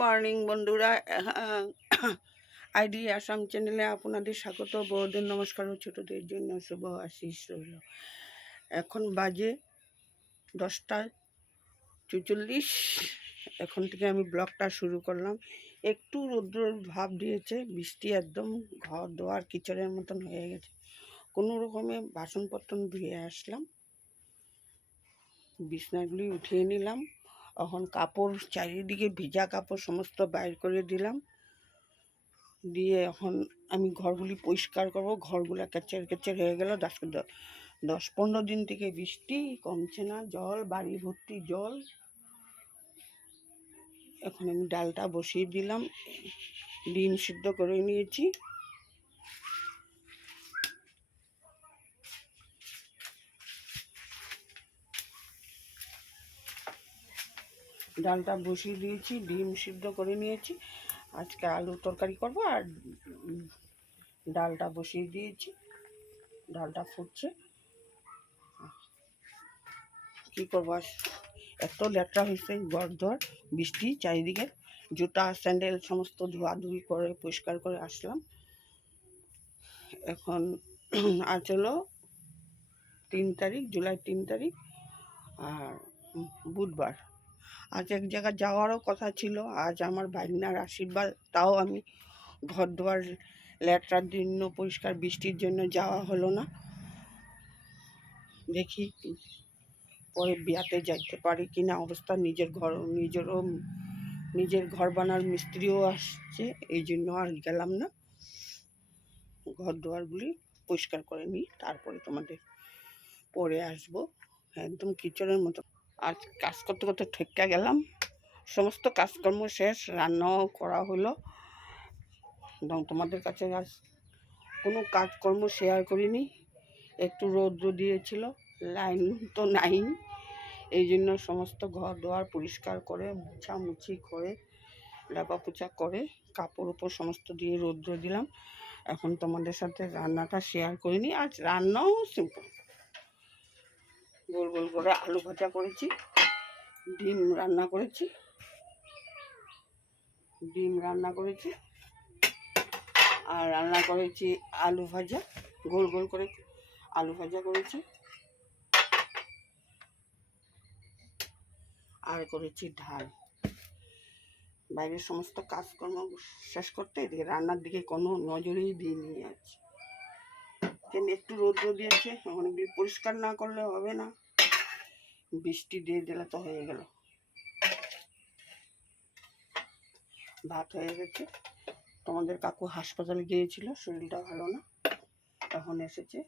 Morning বন্ধুরা, ID Assam চ্যানেলে আপনাদের স্বাগত। বড়দের নমস্কার ও ছোটদের জন্য শুভ আশিস রইল। এখন বাজে 10:44। এখন থেকে আমি ব্লগটা শুরু করলাম। একটু রৌদ্র ভাব দিয়েছে, বৃষ্টি একদম ঘর দোয়ার কিচড়ের মতন হয়ে গেছে। কোনো রকমে বাসনপত্র ধুয়ে আসলাম, বিছনাগুলি উঠিয়ে নিলাম। এখন কাপড় চারিদিকে ভিজা কাপড় সমস্ত বাইর করে দিলাম, দিয়ে এখন আমি ঘরগুলি পরিষ্কার করব। ঘরগুলো কেচের কেচের হয়ে গেল। 10-15 দিন থেকে বৃষ্টি কমছে না, জল বাড়ি ভর্তি জল। এখন আমি ডালটা বসিয়ে দিলাম, ডিম সিদ্ধ করে নিয়েছি। ডালটা বসিয়ে দিয়েছি, ডিম সিদ্ধ করে নিয়েছি। আজকে আলুর তরকারি করব, আর ডালটা বসিয়ে দিয়েছি। ডালটা ফুটছে। কী করবো, এত লেটরা হয়েছে ঘর দর, বৃষ্টি চারিদিকে। জুতা স্যান্ডেল সমস্ত ধোয়াধুয়ি করে পরিষ্কার করে আসলাম। এখন আজ হলো 3 তারিখ, জুলাই 3 তারিখ, আর বুধবার। আজ এক জায়গায় যাওয়ারও কথা ছিল। আজ আমার ভাগনার আশীর্বাদ, তাও আমি ঘর দুয়ার লেটরার জন্য পরিষ্কার, বৃষ্টির জন্য যাওয়া হলো না। দেখি পরে বিয়াতে যাইতে পারি কিনা অবস্থা। নিজের ঘর বানার মিস্ত্রিও আসছে, এই জন্য আর গেলাম না। ঘর দুয়ারগুলি পরিষ্কার করে নিই, তারপরে তোমাদের পরে আসবো। একদম কিচড়ের মতো। আজ কাজ করতে করতে ঠেক্কা গেলাম। সমস্ত কাজকর্ম শেষ, রান্নাও করা হলো। তোমাদের কাছে আজ কোনো কাজকর্ম শেয়ার করিনি। একটু রৌদ্র দিয়েছিল, লাইন তো নাই, এই জন্য সমস্ত ঘর দোয়ার পরিষ্কার করে মুছামুছি করে লেপা পোছা করে কাপড় উপর সমস্ত দিয়ে রৌদ্র দিলাম। এখন তোমাদের সাথে রান্নাটা শেয়ার করিনি। আজ রান্নাও সিম্পল, গোল গোল করে আলু ভাজা করেছি, ডিম রান্না করেছি, আর রান্না করেছি আলু ভাজা, গোল গোল করে আলু ভাজা করেছি, আর করেছি ঢাল। বাইরের সমস্ত কাজকর্ম শেষ করতে এদিকে রান্নার দিকে কোনো নজরেই দিইনি। আজ কেন একটু রৌদ্র দিয়েছে, অনেকদিন পরিষ্কার না করলে হবে না। বৃষ্টি দিয়ে দিলে তো হয়ে গেল। ভাত হয়ে গেছে। তোমাদের কাকু হাসপাতালে গিয়েছিল, শরীরটা ভালো না, এখন এসেছে।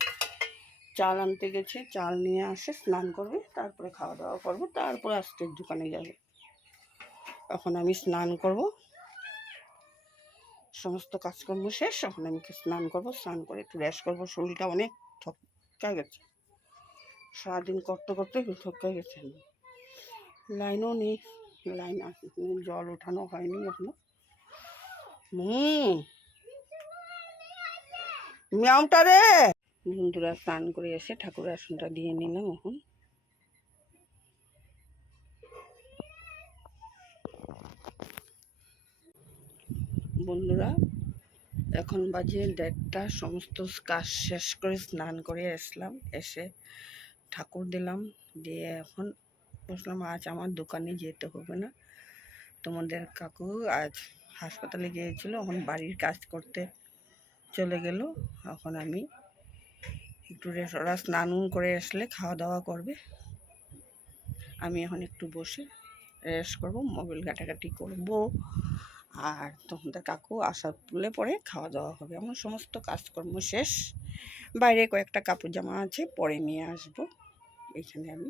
চাল আনতে গেছে, চাল নিয়ে আসে, স্নান করবে, তারপরে খাওয়া দাওয়া করবে, তারপরে আজকের দোকানে যাবে। এখন আমি স্নান করব, সমস্ত কাজকর্ম শেষ। এখন আমি স্নান করব, স্নান করে একটু রেস্ট করবো। শরীরটা অনেক থক্কা গেছে, সারাদিন করতে করতে থক্কা গেছে। লাইনও নেই, লাইন জল ওঠানো হয়নি এখনো। মিয়াওটা রে। বন্ধুরা, স্নান করে এসে ঠাকুরের আসনটা দিয়ে নিলাম। এখন বন্ধুরা, এখন বাজে 1:30। সমস্ত কাজ শেষ করে স্নান করে আসলাম, এসে ঠাকুর দিলাম, দিয়ে এখন বসলাম। আজ আমার দোকানে যেতে হবে না। তোমাদের কাকু আজ হাসপাতালে গিয়েছিল, এখন বাড়ির কাজ করতে চলে গেল। এখন আমি একটু ওরা স্নান করে আসলে খাওয়া দাওয়া করবে, আমি এখন একটু বসে রেস্ট করবো, মোবাইল ঘাটাঘাটি করবো। আর তোমাদের কাকু আসার তুলে পরে খাওয়া দাওয়া হবে। আমার সমস্ত কাজকর্ম শেষ। বাইরে কয়েকটা কাপড় জামা আছে, পরে নিয়ে আসবো। এখানে আমি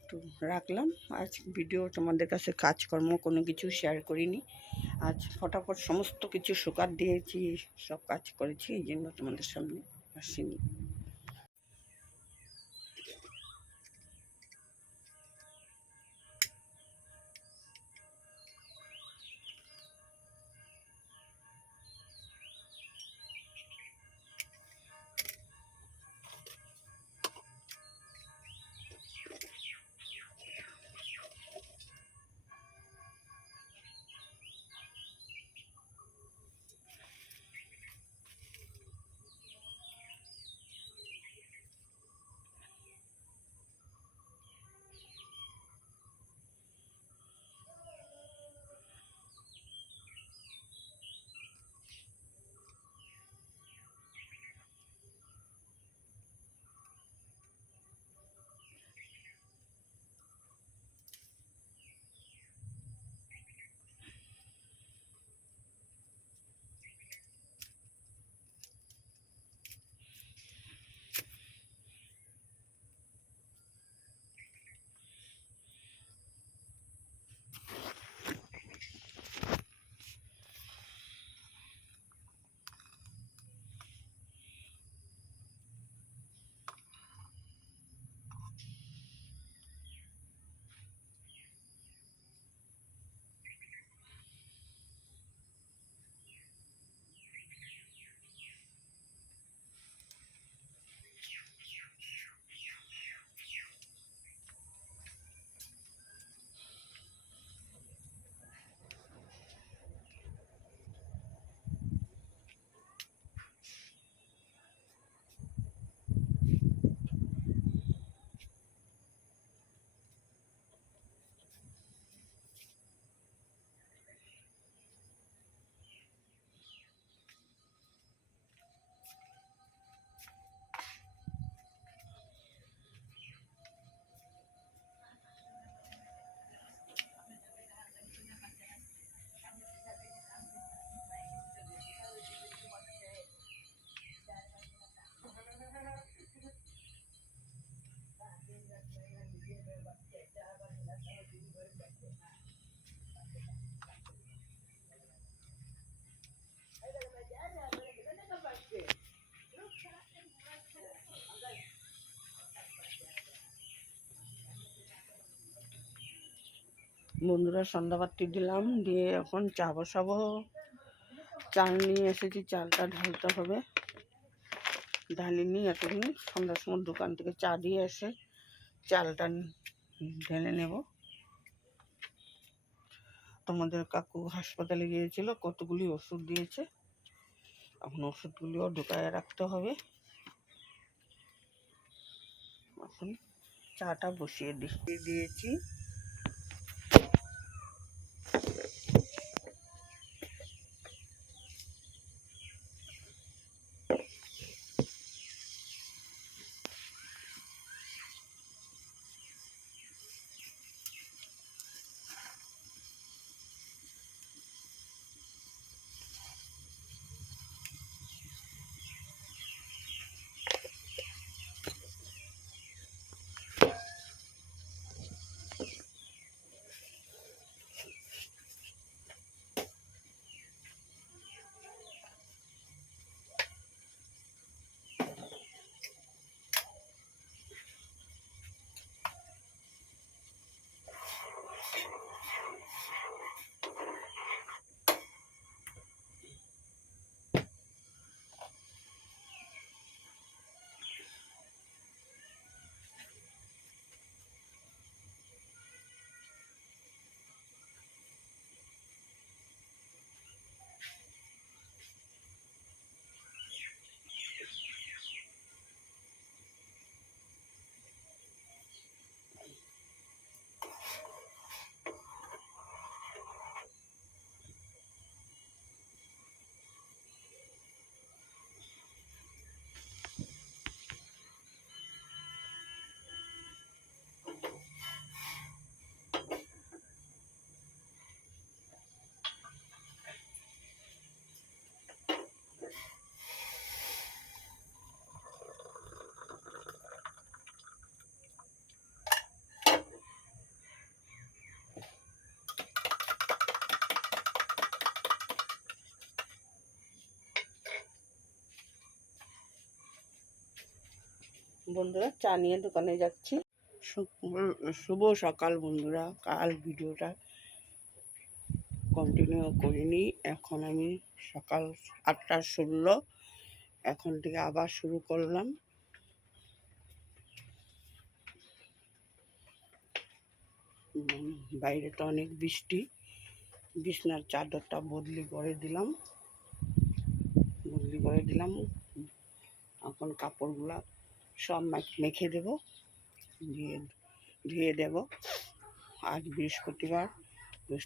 একটু রাখলাম। আজ ভিডিও তোমাদের কাছে কাজকর্ম কোনো কিছু শেয়ার করিনি। আজ ফটাফট সমস্ত কিছু শুকাত দিয়েছি, সব কাজ করেছি, এই জন্য তোমাদের সামনে আসিনি। বন্ধুরা সন্ধ্যাবাতি দিলাম, দিয়ে এখন চা বসাবো। চাল নিয়ে এসেছি, চালটা ঢালতে হবে। ঢালিনি এতদিন, সন্ধ্যার সময় দোকান থেকে চা দিয়ে এসে চালটা ঢেলে নেব। তোমাদের কাকু হাসপাতালে গিয়েছিল, কতগুলি ওষুধ দিয়েছে, এখন ওষুধগুলিও ঢুকায় রাখতে হবে। এখন চাটা বসিয়ে দিয়েছি। বন্ধুরা চা নিয়ে দোকানে যাচ্ছি। শুভ সকাল বন্ধুরা। কাল ভিডিওটা কন্টিনিউ করিনি, এখন আমি সকাল 8:16, এখন থেকে আবার শুরু করলাম। বাইরে তো অনেক বৃষ্টি, বিছনার চাদরটা বদলি করে দিলাম। এখন কাপড়গুলা সব মেখে দেব, ধুয়ে দেব। আজ বৃহস্পতিবার,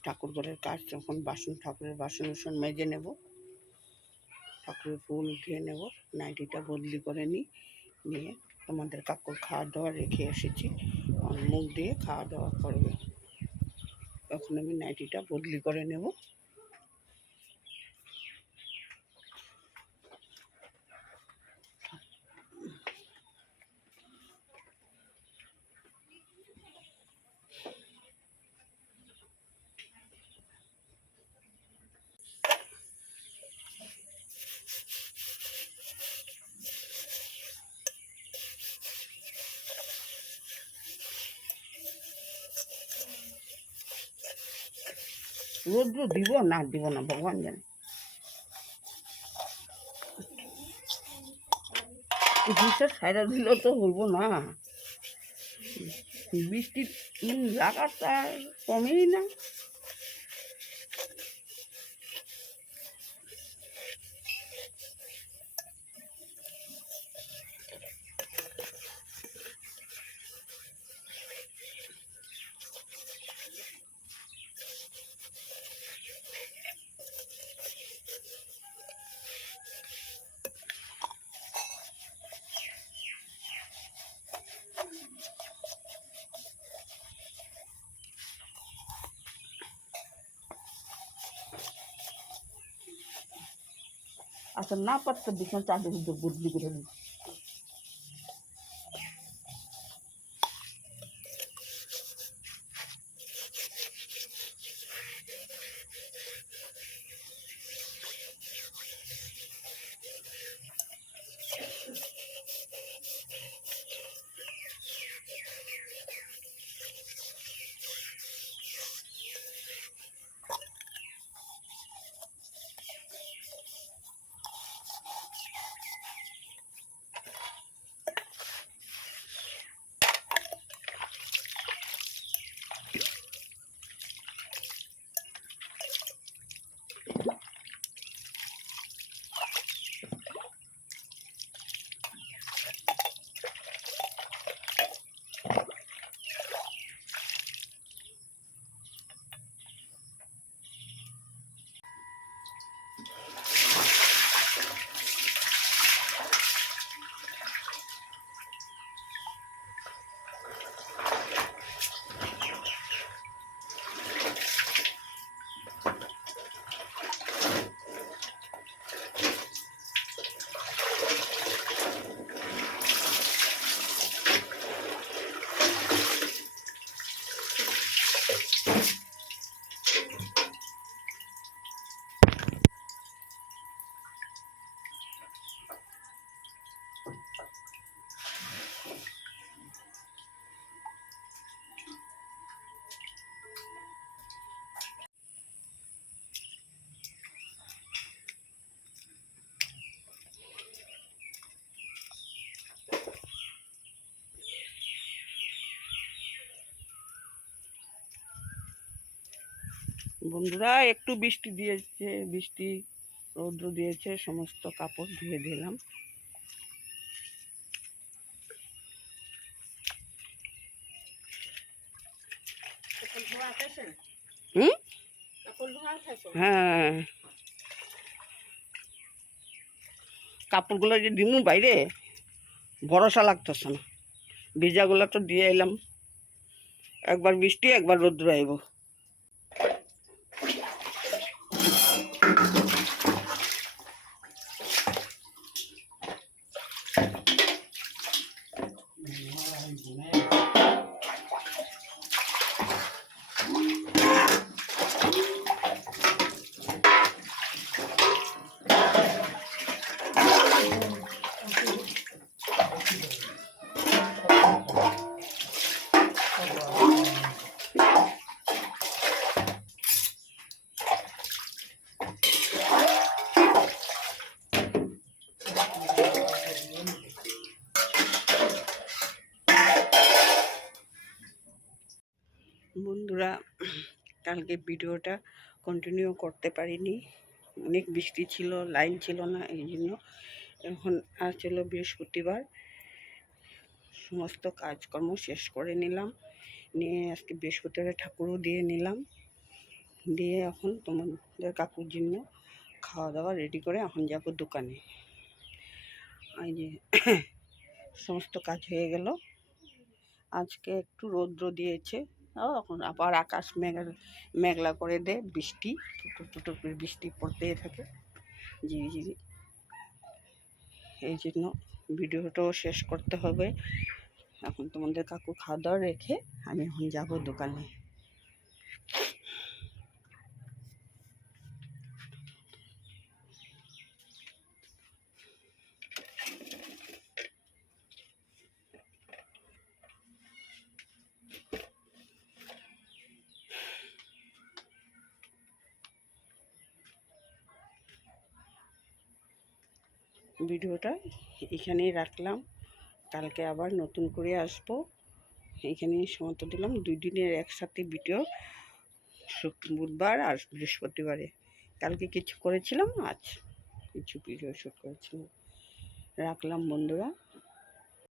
ঠাকুর ঘরের কাজ, যখন ঠাকুরের বাসন মেজে নেব, ঠাকুরের ফুল উঠিয়ে নেব। নাইটিটা বদলি করে নিয়ে তোমাদের কাকুর খাওয়া দাওয়া রেখে এসেছি, মুখ দিয়ে খাওয়া দাওয়া করবে। এখন আমি নাইটিটা বদলি করে নেব। রৌদ্র দিব না ভগবান জানে। জিনিসটা সাইডা দিলেও তো বলবো না, বৃষ্টির লাগাটা কমেই না। আচ্ছা, না পারতো বিছানা চাদর বদলি করে দিই। বন্ধুরা একটু বৃষ্টি দিয়েছে, বৃষ্টি রৌদ্র দিয়েছে, সমস্ত কাপড় ধুয়ে দিলাম। হ্যাঁ, কাপড়গুলো যে দিমু বাইরে ভরসা লাগতেছে না। ভিজাগুলো তো দিয়ে এলাম, একবার বৃষ্টি একবার রৌদ্র আইব। বন্ধুরা, কালকে ভিডিওটা কন্টিনিউ করতে পারিনি, অনেক বৃষ্টি ছিল, লাইন ছিল না, এই জন্য। এখন আজ ছিল বৃহস্পতিবার, সমস্ত কাজকর্ম শেষ করে নিলাম, নিয়ে আজকে বৃহস্পতিবার ঠাকুরও দিয়ে নিলাম, দিয়ে এখন তোমাদের কাকুর জন্য খাওয়া দাওয়া রেডি করে এখন যাব দোকানে। এই যে সমস্ত কাজ হয়ে গেল। আজকে একটু রৌদ্র দিয়েছে, এখন আবার আকাশ মেঘলা করে দেয়, বৃষ্টি টুটো করে বৃষ্টি পড়তেই থাকে ঝিরি ঝিরি। এই জন্য ভিডিওটাও শেষ করতে হবে। এখন তোমাদের কাকু খাওয়া দাওয়া রেখে আমি এখন যাব দোকানে। ভিডিওটা এখানেই রাখলাম, কালকে আবার নতুন করে আসবো। এখানেই সমাপ্ত দিলাম, 2 দিনের একসাথে ভিডিও, বুধবার আর বৃহস্পতিবারে। কালকে কিছু করেছিলাম, আজ কিছু ভিডিও শ্যুট করেছিলাম। রাখলাম বন্ধুরা।